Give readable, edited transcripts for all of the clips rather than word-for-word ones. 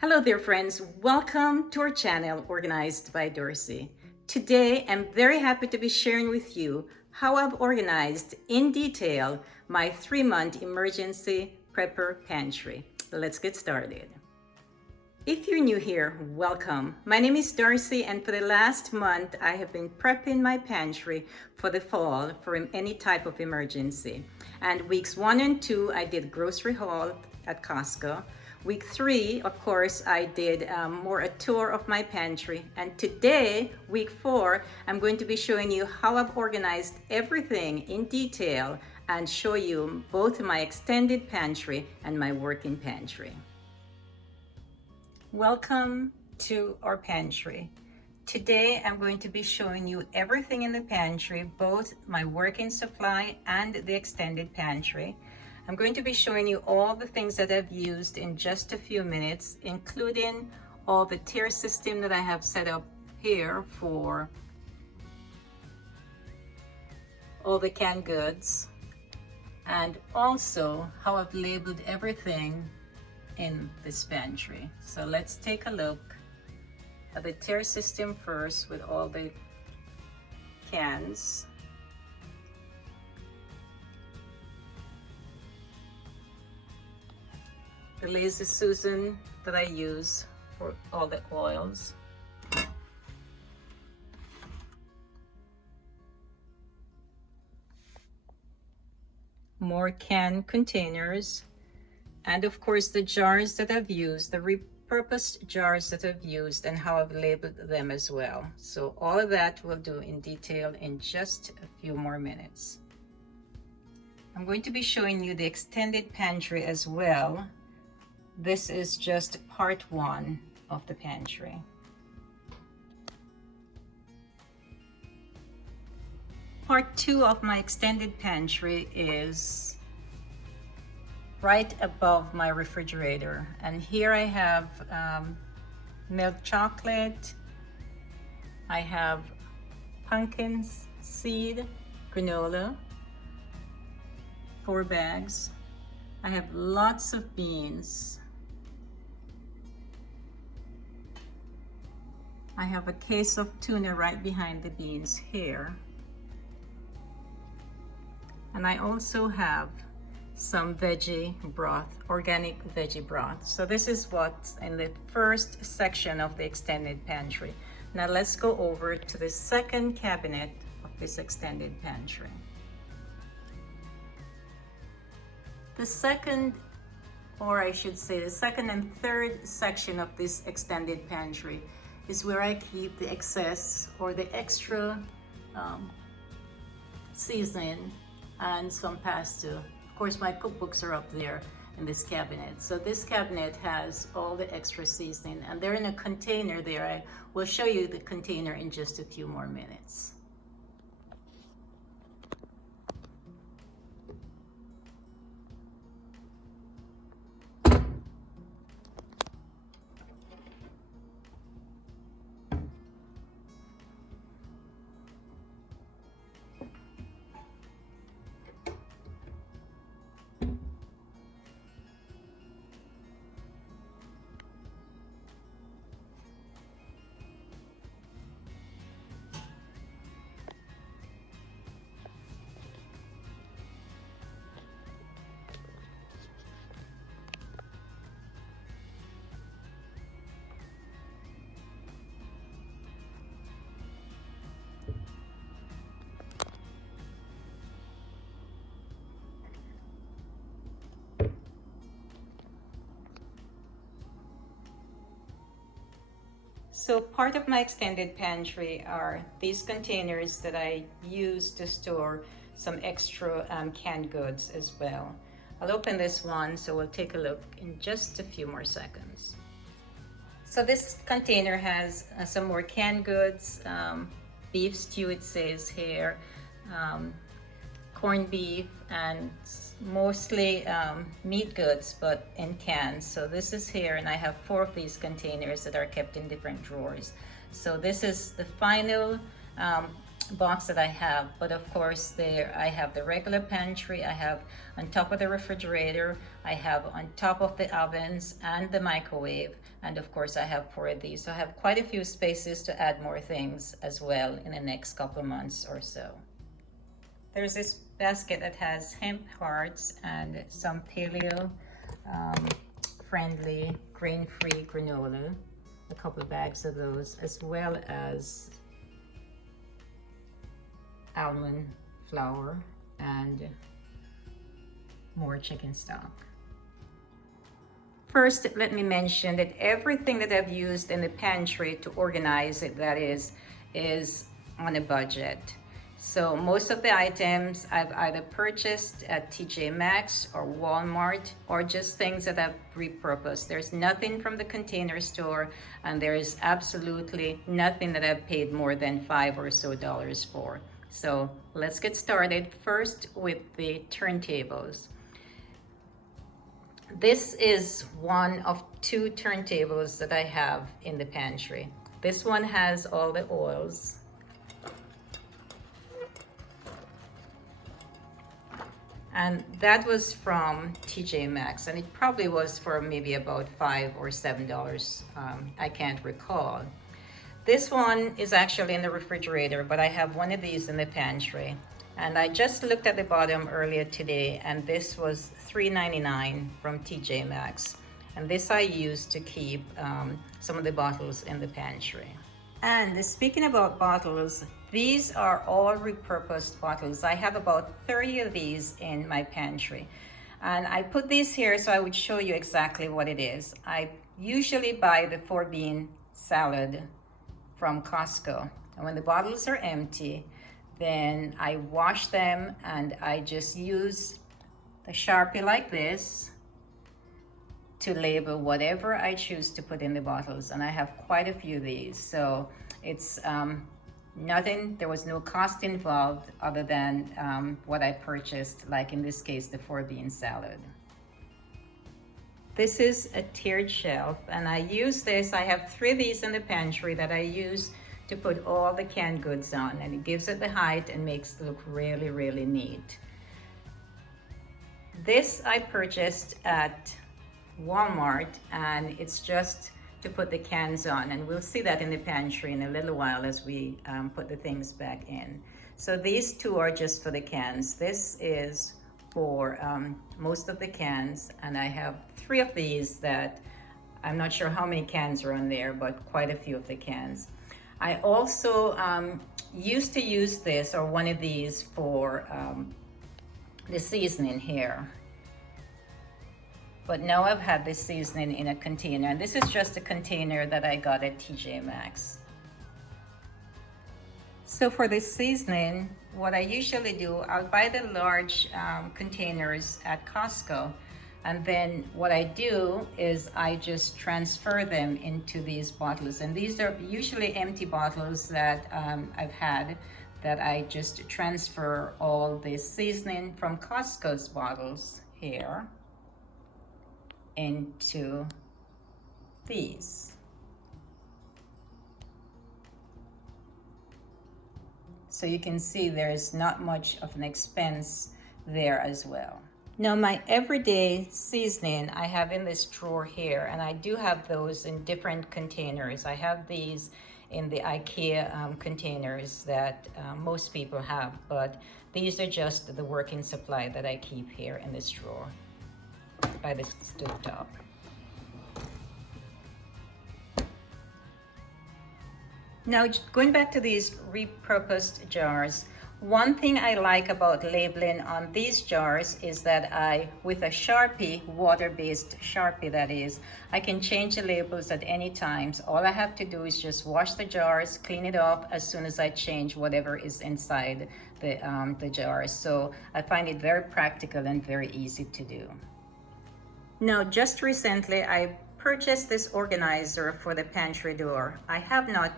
Hello there friends, welcome to our channel Organized by Dorsey. Today I'm very happy to be sharing with you how I've organized in detail my 3-month emergency prepper pantry. Let's get started. If you're new here, welcome. My name is Darcy and for the last month I have been prepping my pantry for the fall for any type of emergency. And weeks 1 and 2 I did grocery haul at Costco. Week 3, of course, I did more a tour of my pantry. And today, week 4, I'm going to be showing you how I've organized everything in detail and show you both my extended pantry and my working pantry. Welcome to our pantry. Today, I'm going to be showing you everything in the pantry, both my working supply and the extended pantry. I'm going to be showing you all the things that I've used in just a few minutes, including all the tier system that I have set up here for all the canned goods, and also how I've labeled everything in this pantry. So let's take a look at the tier system first with all the cans. The Lazy Susan that I use for all the oils. More can containers. And of course the jars that I've used, the repurposed jars that I've used and how I've labeled them as well. So all of that we'll do in detail in just a few more minutes. I'm going to be showing you the extended pantry as well. This is just part 1 of the pantry. Part 2 of my extended pantry is right above my refrigerator. And here I have milk chocolate. I have pumpkin seed granola, 4 bags. I have lots of beans. I have a case of tuna right behind the beans here. And I also have some veggie broth, organic veggie broth. So this is what's in the first section of the extended pantry. Now let's go over to the second cabinet of this extended pantry. The second, or I should say the second and third section of this extended pantry is where I keep the excess or the extra seasoning and some pasta. Of course, my cookbooks are up there in this cabinet. So this cabinet has all the extra seasoning and they're in a container there. I will show you the container in just a few more minutes. So part of my extended pantry are these containers that I use to store some extra canned goods as well. I'll open this one, so we'll take a look in just a few more seconds. So this container has some more canned goods, beef stew it says here, corned beef, and mostly meat goods, but in cans. So this is here, and I have 4 of these containers that are kept in different drawers. So this is the final box that I have. But of course, there I have the regular pantry, I have on top of the refrigerator, I have on top of the ovens and the microwave, and of course I have 4 of these. So I have quite a few spaces to add more things as well in the next couple of months or so. There's this basket that has hemp hearts and some paleo friendly grain-free granola, a couple of bags of those, as well as almond flour and more chicken stock. First, let me mention that everything that I've used in the pantry to organize it, that is on a budget. So most of the items I've either purchased at TJ Maxx or Walmart, or just things that I've repurposed. There's nothing from the Container Store, and there is absolutely nothing that I've paid more than $5 or so for. So let's get started first with the turntables. This is one of 2 turntables that I have in the pantry. This one has all the oils. And that was from TJ Maxx, and it probably was for maybe about $5 or $7. I can't recall. This one is actually in the refrigerator, but I have one of these in the pantry. And I just looked at the bottom earlier today, and this was $3.99 from TJ Maxx. And this I use to keep some of the bottles in the pantry. And speaking about bottles, these are all repurposed bottles. I have about 30 of these in my pantry. And I put these here so I would show you exactly what it is. I usually buy the 4-bean salad from Costco. And when the bottles are empty, then I wash them and I just use the Sharpie like this to label whatever I choose to put in the bottles. And I have quite a few of these. So it's nothing, there was no cost involved other than what I purchased, like in this case, the 4-bean salad. This is a tiered shelf, and I use this, I have 3 of these in the pantry that I use to put all the canned goods on, and it gives it the height and makes it look really, really neat. This I purchased at Walmart, and it's just to put the cans on, and we'll see that in the pantry in a little while as we put the things back in. So these 2 are just for the cans. This is for most of the cans, and I have 3 of these that I'm not sure how many cans are on there, but quite a few of the cans. I also used to use this, or one of these, for the seasoning here. But now I've had this seasoning in a container, and this is just a container that I got at TJ Maxx. So for the seasoning, what I usually do, I'll buy the large containers at Costco, and then what I do is I just transfer them into these bottles. And these are usually empty bottles that I've had, that I just transfer all the seasoning from Costco's bottles here into these. So you can see there's not much of an expense there as well. Now my everyday seasoning I have in this drawer here, and I do have those in different containers. I have these in the IKEA containers that most people have, but these are just the working supply that I keep here in this drawer by the stove top. Now, going back to these repurposed jars, one thing I like about labeling on these jars is that with a Sharpie, water-based Sharpie that is, I can change the labels at any time. So all I have to do is just wash the jars, clean it off as soon as I change whatever is inside the jars. So I find it very practical and very easy to do. Now, just recently, I purchased this organizer for the pantry door. I have not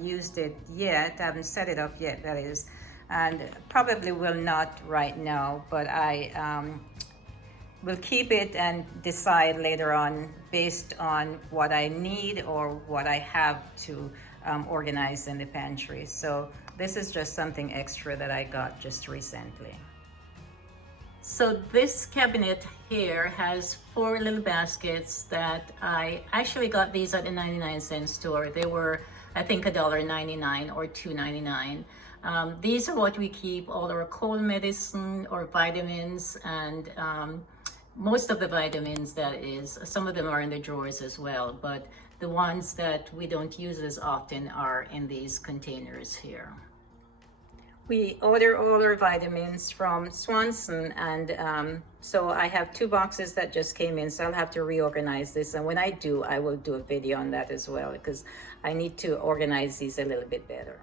used it yet. I haven't set it up yet, that is, and probably will not right now, but I will keep it and decide later on based on what I need or what I have to organized in the pantry. So this is just something extra that I got just recently. So this cabinet here has 4 little baskets that I actually got these at the 99-cent store. They were, I think, $1.99 or $2.99. These are what we keep all our cold medicine or vitamins, and most of the vitamins, that is. Some of them are in the drawers as well, but the ones that we don't use as often are in these containers here. We order all our vitamins from Swanson, and so I have 2 boxes that just came in, so I'll have to reorganize this, and when I do, I will do a video on that as well, because I need to organize these a little bit better.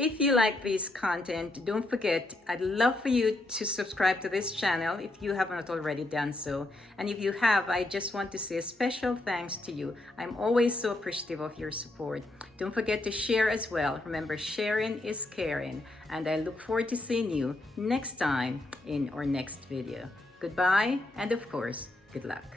If you like this content, don't forget, I'd love for you to subscribe to this channel if you have not already done so. And if you have, I just want to say a special thanks to you. I'm always so appreciative of your support. Don't forget to share as well. Remember, sharing is caring. And I look forward to seeing you next time in our next video. Goodbye, and of course, good luck.